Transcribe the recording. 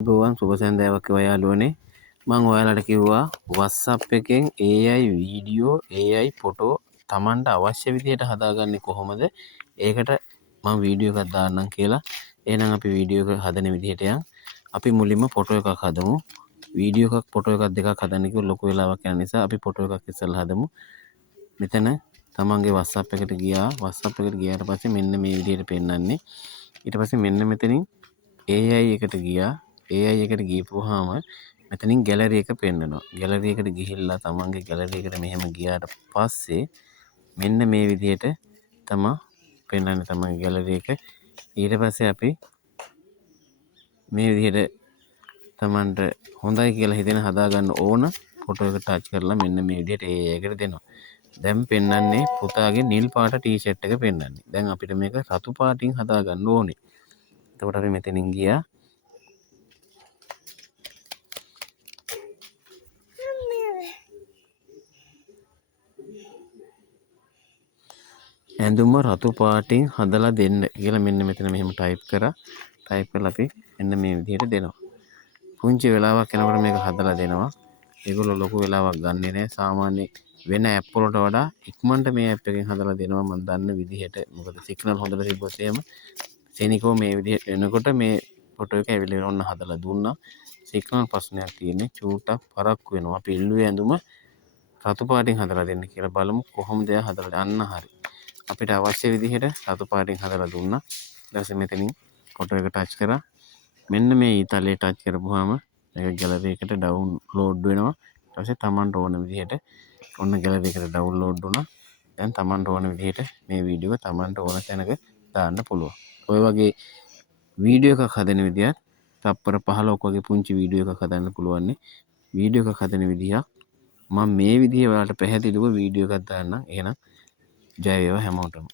බොවන් සුබ සන්ධ්‍යාවක් ඔයාලුවනේ. මම ඔයාලට කිව්වා WhatsApp එකෙන් AI වීඩියෝ AI ෆොටෝ Tamanට අවශ්‍ය විදිහට හදාගන්නේ කොහොමද? ඒකට මම වීඩියෝ එකක් දාන්නම් කියලා. එහෙනම් අපි වීඩියෝ එක හදන විදිහට යන්. අපි මුලින්ම ෆොටෝ එකක් හදමු. වීඩියෝ එකක් ෆොටෝ එකක් දෙකක් හදන්න කිව්ව ලොකු වෙලාවක් යන නිසා අපි ෆොටෝ එකක් ඉස්සෙල්ලා හදමු. මෙතන තමන්ගේ WhatsApp එකට ගියා. WhatsApp එකට ගියාට පස්සේ මෙන්න මේ විදිහට පෙන්නන්නේ. ඊට පස්සේ මෙන්න මෙතනින් AI එකට ගියා. AI එකට ගියපුවාම මෙතනින් ගැලරි එක පෙන්නනවා. ගැලරි එකට ගිහිල්ලා තමන්ගේ ගැලරි එකට මෙහෙම ගියාට පස්සේ මෙන්න මේ විදිහට තමයි පෙන්වන්නේ තමන්ගේ ගැලරි එක. ඊට පස්සේ අපි මේ විදිහට තමන්ට හොඳයි කියලා හිතෙන හදාගන්න ඕන ෆොටෝ එක ටච් කරලා මෙන්න මේ විදිහට AI එකට දෙනවා. දැන් පෙන්වන්නේ පුතාගේ නිල් පාට ටී-ෂර්ට් එක පෙන්වන්නේ. දැන් අපිට මේක රතු පාටින් හදාගන්න ඕනේ. එතකොට අපි මෙතනින් ගියා. ඇඳුම රතු පාටින් හදලා දෙන්න කියලා මෙන්න මෙතන මෙහෙම ටයිප් කරා. ටයිප් කරලා අපි මෙන්න මේ විදිහට දෙනවා. පුංචි වෙලාවක් යනකොට මේක හදලා දෙනවා. ඒගොල්ලෝ ලොකු වෙලාවක් ගන්නෙ නෑ. සාමාන්‍ය වෙන ඇප් වලට වඩා ඉක්මනට මේ ඇප් එකෙන් හදලා දෙනවා මම දන්න විදිහට. මොකද සිග්නල් හොඳට තිබ්බොත් එහෙම සෙනිකෝ මේ විදිහට එනකොට මේ ෆොටෝ එක ඇවිල්ලා ඔන්න හදලා දුන්නා. සිග්නල් ප්‍රශ්නයක් තියෙන්නේ. චූට්ටක් පරක්කු වෙනවා. අපි ඉල්ලුවේ ඇඳුම රතු පාටින් හදලා දෙන්න කියලා. බලමු කොහොමද එයා හදලා අන්න හරි. අපිට අවශ්‍ය විදිහට රතු පාටින් හදලා දුන්නා. ඊට පස්සේ මෙතනින් ෆොටෝ එක ටච් කරා. මෙන්න මේ ඊතලයේ ටච් කරපුවාම ඒක ගැලරි එකට ඩවුන්ලෝඩ් වෙනවා. ඊට පස්සේ Tamanට ඕන විදිහට ඔන්න ගැලරි එකට ඩවුන්ලෝඩ් වුණා. දැන් Tamanට ඕන විදිහට මේ වීඩියෝ එක Tamanට ඕන තැනක දාන්න පුළුවන්. ඔය වගේ වීඩියෝ එකක් හදන විදිහත් තප්පර 15ක් වගේ පුංචි වීඩියෝ එකක් හදන්න පුළුවන් නේ. වීඩියෝ එකක් හදන විදිහ මම මේ විදිහේ ඔයාලට පැහැදිලිව වීඩියෝ එකක් දාන්නම්. එහෙනම් ජය වේවා හැමෝටම.